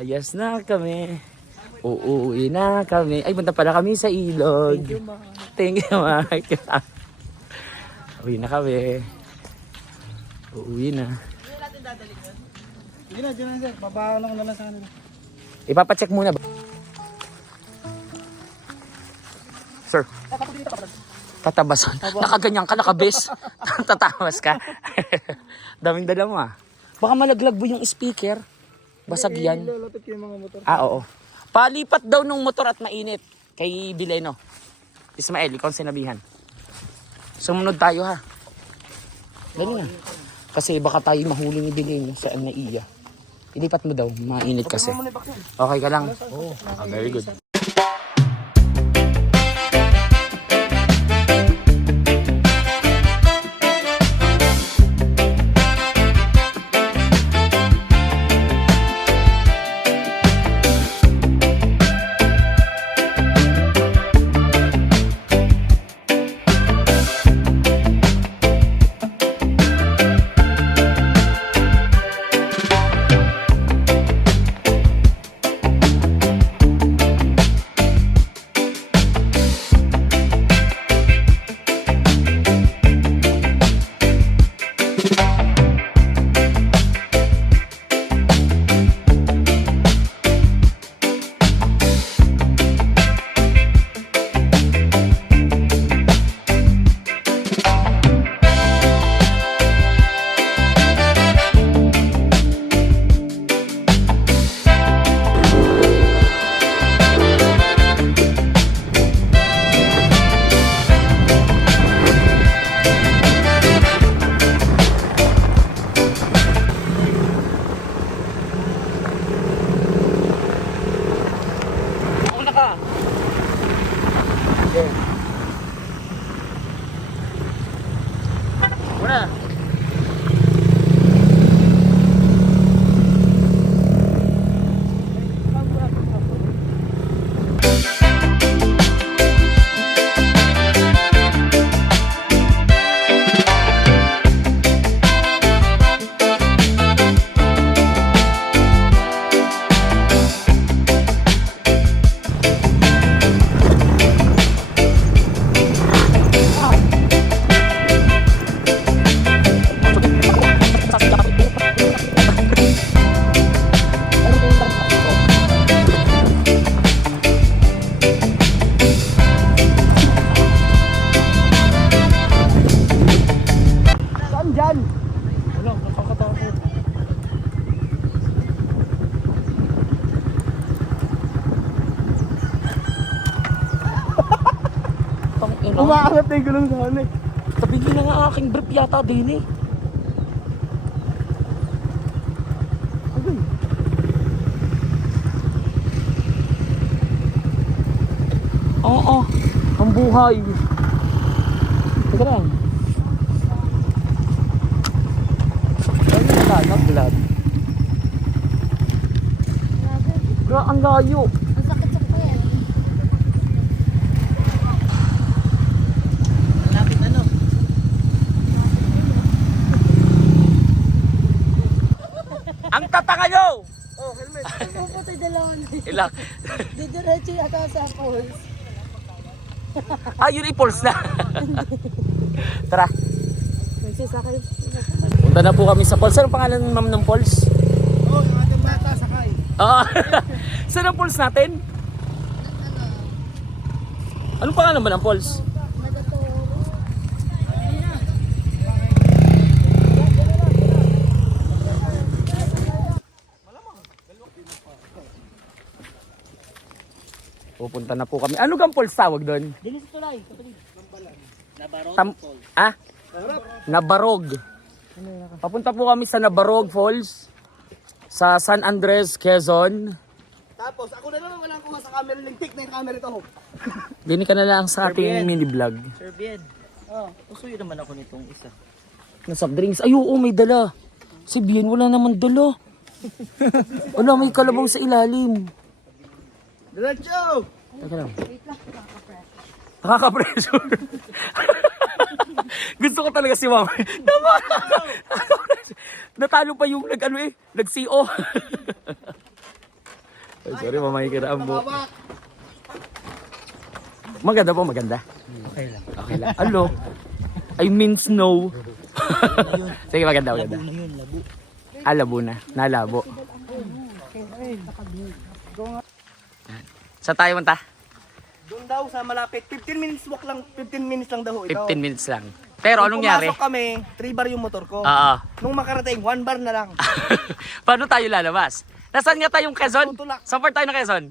Ayos na kami. Uuwi na kami. Ay, punta pala kami sa ilog. Thank you, Mark. Uwi na kami. Uuwi na. Hindi na, dyan na sir. Babaan ako na lang sa kanila. Ipapacheck muna. Sir. Tatabasan. Nakaganyan ka, nakabes. Tatamas ka. Daming dala mo ah. Baka malaglag mo yung speaker. Basag yan. Lalapit ko yung mga motor. Ah, oo. Palipat daw ng motor at mainit. Kay Bileno. Ismael, ikaw ang sinabihan. Sumunod tayo ha. Dali na. Kasi baka tayo mahuli ni Bileno sa Naiya. Ilipat mo daw, mainit kasi. Okay ka lang? Oo. Very good. Umaangat na yung gulong sa hali. Tabigin na nga aking brief yata din eh. Oo, ang buhay. Teka lang. Ay, not glad. Bro, ang layo. Ang sakit sa kuya. Lapit ano? Ang tatanga nyo! Oh, helmet. Puputoy dalawa na. Ilang? Didiretso yata sa poles. Ah, yun i-pulse na. Tara. Nagsisakay. Punta na po kami sa Pulse. Anong pangalan ng ma'am ng Pulse? Oh, yung ating bata sakay. Ah, saan ang Pulse natin? Anong pangalan ba ng Pulse? Nagaturo. Pupunta na po kami. Ano gang Pulse tawag doon? Dinis tulay. Kapatid. Ah? Nabarog. Papunta po kami sa Nabarog Falls. Sa San Andres, Quezon. Tapos, ako na naman walang kuha sa camera. Lintik na yung camera ito. Dini ka na lang sa ating mini vlog. Sir Bien, usuyo naman ako nitong isa. Na soft drinks. Ay, oo, may dala. Si Bien, wala naman dala. Wala, may kalabaw sa ilalim. Diretso! Teka lang. Nakaka-pressure. Gusto ko talaga si Mama. Tama! Natalo pa yung nag-CO. Ay, sorry, mamahikiraan po. Maganda po, maganda. Okay lang. Okay lang. Ano? I means no. Sige, maganda, maganda. Labo na yun, labo. Ah, labo na. Nalabo. Sa tayo manta? Doon daw sa malapit. 15 minutes walk lang. 15 minutes lang daw ito. 15 minutes lang. Pero anong nangyari? Pumasok kami, 3 bar yung motor ko. Oo. Nung makarating, 1 bar na lang. Paano tayo lalabas? Nasaan nga tayong Quezon? Tutulak. Saan part tayo ng Quezon?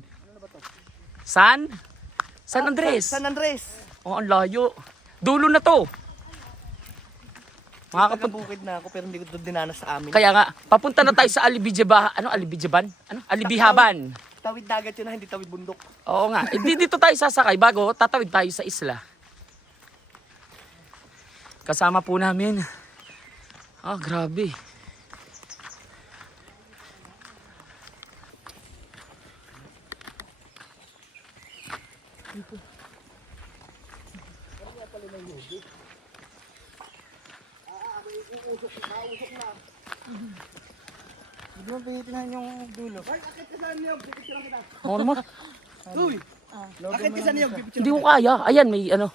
San? San Andres. San Andres. Oh, ang layo. Dulo na to. Makakapag... Bukid na ako pero hindi ko doon dinanas sa amin. Kaya nga, papunta na tayo sa Alibijaban. Ano? Alibijaban? Ano? Alibihaban. Tawid dagat yun na, hindi tawid bundok. Oo nga. Dito tayo sasakay bago tatawid tayo sa isla. Kasama po namin. Ah, grabe. Hindi mo pinitinan yung dulo. Ay, akit ka sa niyog, pipicturean kita. Oo naman. Uy! Akit ka sa niyog, pipicturean Hindi ko kaya. Ayan, may ano.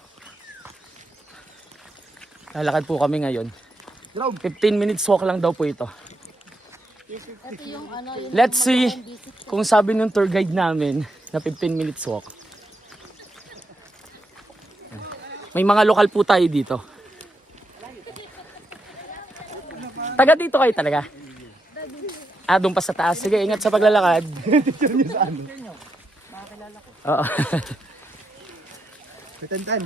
Lalakad po kami ngayon. 15 minutes walk lang daw po ito. Ito yung ano, yung Let's see kung sabi ng tour guide namin na 15 minutes walk. May mga lokal po tayo dito. Taga dito kayo talaga? Ah, doon pa sa taas. Sige, ingat sa paglalakad. Oo. Tan.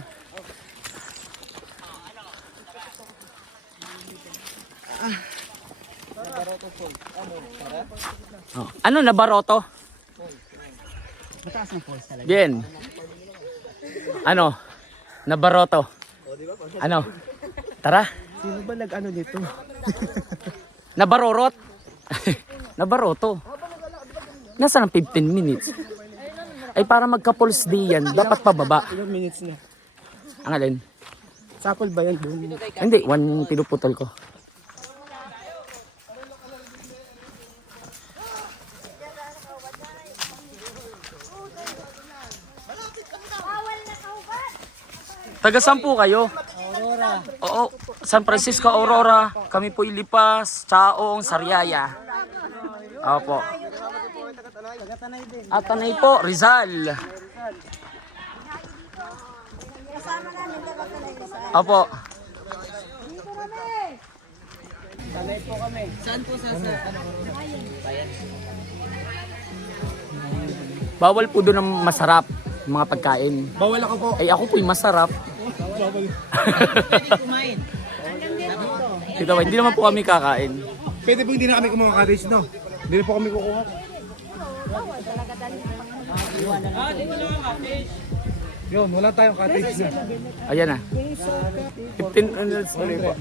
Oh. Ano na Baroto? Mataas ng falls talaga. Bien. Ano? Na Baroto. Ano? Tara. Sino ba nag-ano dito? Nabarorot. Nabaroto. Nasaan ang 15 minutes? Ay para magka-pulse day yan, dapat pababa. Ilang minutes na? Ang alin? Sakol ba yan doon? Hindi, one pinuputol ko. Taga saan po kayo? Aurora. Oo, San Francisco, Aurora. Kami po ilipas, Chaong, Sariaya. Opo. At Tanay po, Rizal. Opo. Saan po sa Bawal po doon ng masarap, mga pagkain. Bawal ako po. Ay ako po'y masarap. kumain? Dito ba, hindi naman po kami kakain. Pwede po hindi na kami kumuha cottage, no? Hindi na po kami kukuha. Yun, wala tayong cottage na. Ayan na. 15 minutes ulit po.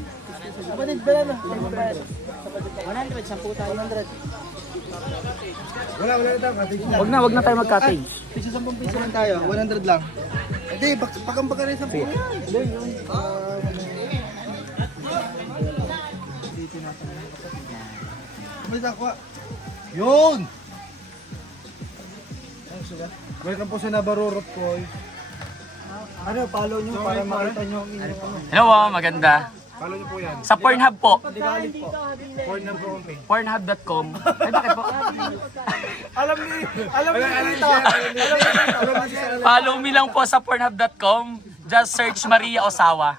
Kapatid pala na. 100, 10 tayo. 100. Wala na tayong cottage na. Wag na tayo mag-cottage. Piso 10 piso lang tayo, 100 lang. Hindi, pagkambaka rin sa po. Hindi, yun. Kapatid ako. Yun! Welcome po sa Nabarorot ko. Ano, follow nyo para makita nyo ang inyong ano. Hello, maganda. Follow nyo po yan. Sa Pornhub po. Porn ng campaign. Pornhub.com. Ay, bakit po? Alam ni dito. Follow me lang po sa Pornhub.com. Just search Maria Osawa.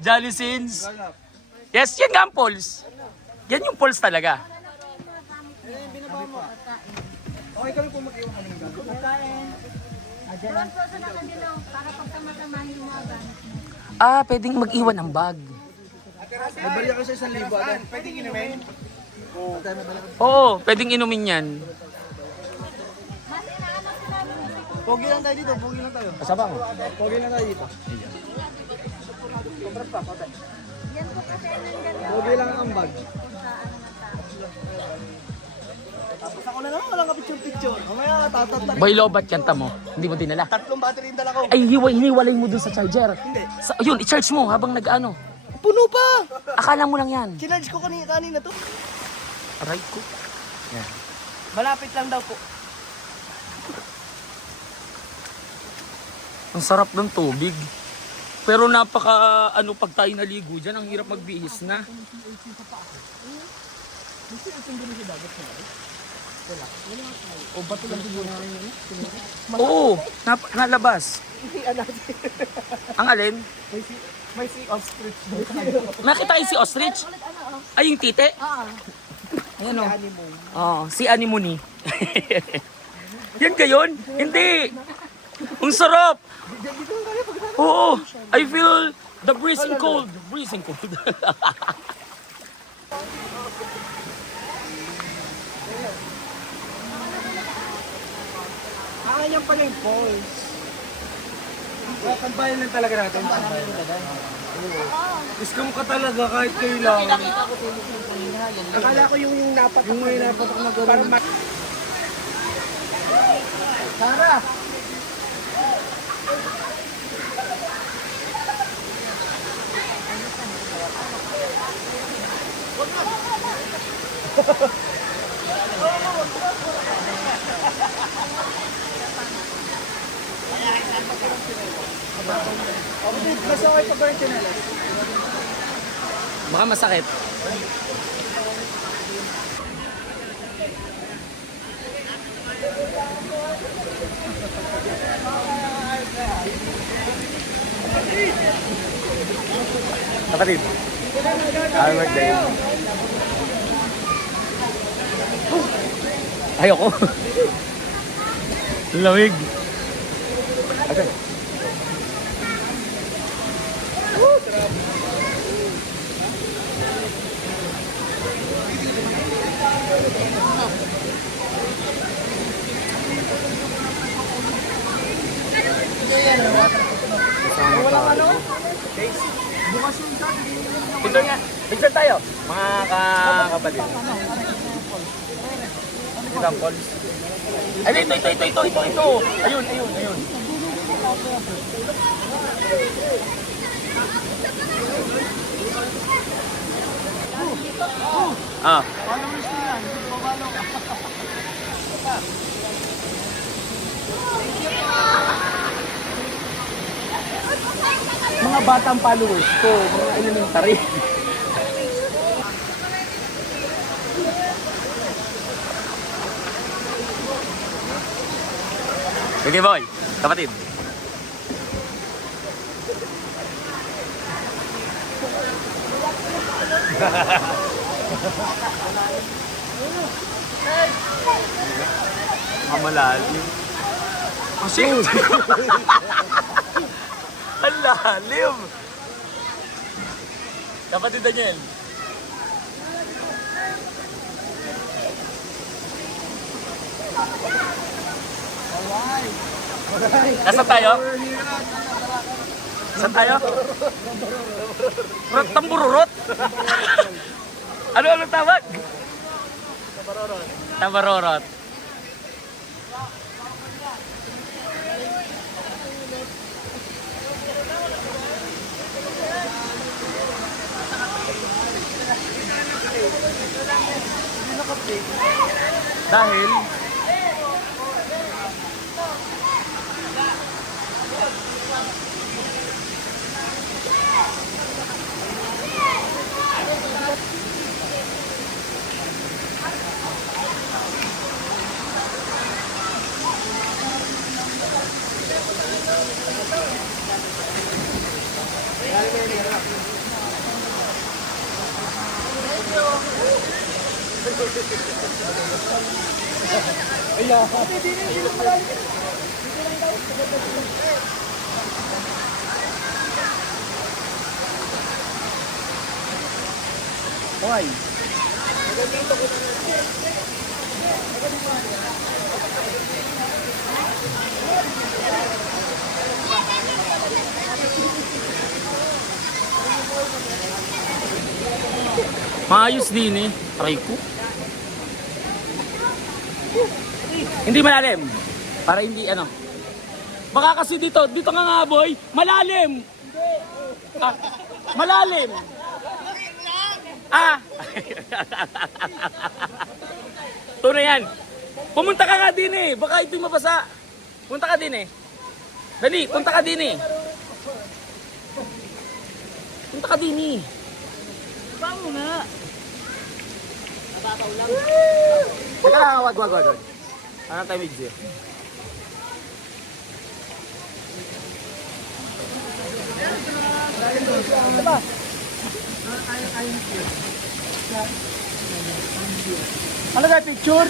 Jolly Sins. Yes, yan nga ang pulse. Yan yung pulse talaga. Okay kami po mag-iwan kami ng gago. Ah, pwedeng mag-iwan ng bag. Nabalik ako sa 1,000. Pwedeng inumin? Oo, pwedeng inumin yan. Pogi lang tayo dito, pogi lang tayo. Kasabang. Pogi lang tayo dito. Pogi lang ang bag. Tapos ako na naman, walang ka-picture-picture. Mamaya, tatatarik. Boy Lobat, kanta mo. Hindi mo dinala. 3 battery yung dala ko. Ay, hiniwalay mo dun sa charger. Hindi. Yun, i-charge mo habang nag-ano. Puno pa! Akala mo lang yan. Kinarge ko kanina to. Aray ko. Yan. Malapit lang daw po. Ang sarap ng tubig. Pero napaka ano pag tayo naligo dyan, ang hirap magbihis na. O bato lang siguro. Oo, nalabas. Ang alin? May sea ostrich doon. Nakita kayo si ostrich? Ay, yung tite? Ayan o. Oo, si anemone. Yan gayon? Hindi. Ang sarap. Oo, I feel the breezing cold. Breezing cold. Yan pala yung falls. Pagbayan lang talaga natin. Iskam ka talaga kahit kailan. Akala ko yung napatak. Yung may napatak na gano'n. Sara! Mas okay pag yung chinelas. Baka masakit. Kapatid. Happy birthday. Ayoko. Lamig. Okay. Picture nga. Picture tayo. Mga kapatid. Examples. Ay, ito. Ayun. Ah. Mga batang followers ko, mga elementary. Okay boy, kapatid. Mamalalim. Oh shit! Ang lalim! Kapatid Daniel. Nasaan tayo? Saan tayo? Tambururot? Ano tawag? Tabarorot. Dahil why? Maayos din eh. Try ko. Hindi malalim. Para hindi ano. Baka kasi dito ka nga boy, malalim. Ah, malalim. Ah. Tunay yan. Pumunta ka nga din eh. Baka ito'y mabasa. Punta ka din eh. Dali, punta ka din eh. Punta ka din eh. Bango nga. Teka lang, wag. Ano tayo video? Ano tayo picture?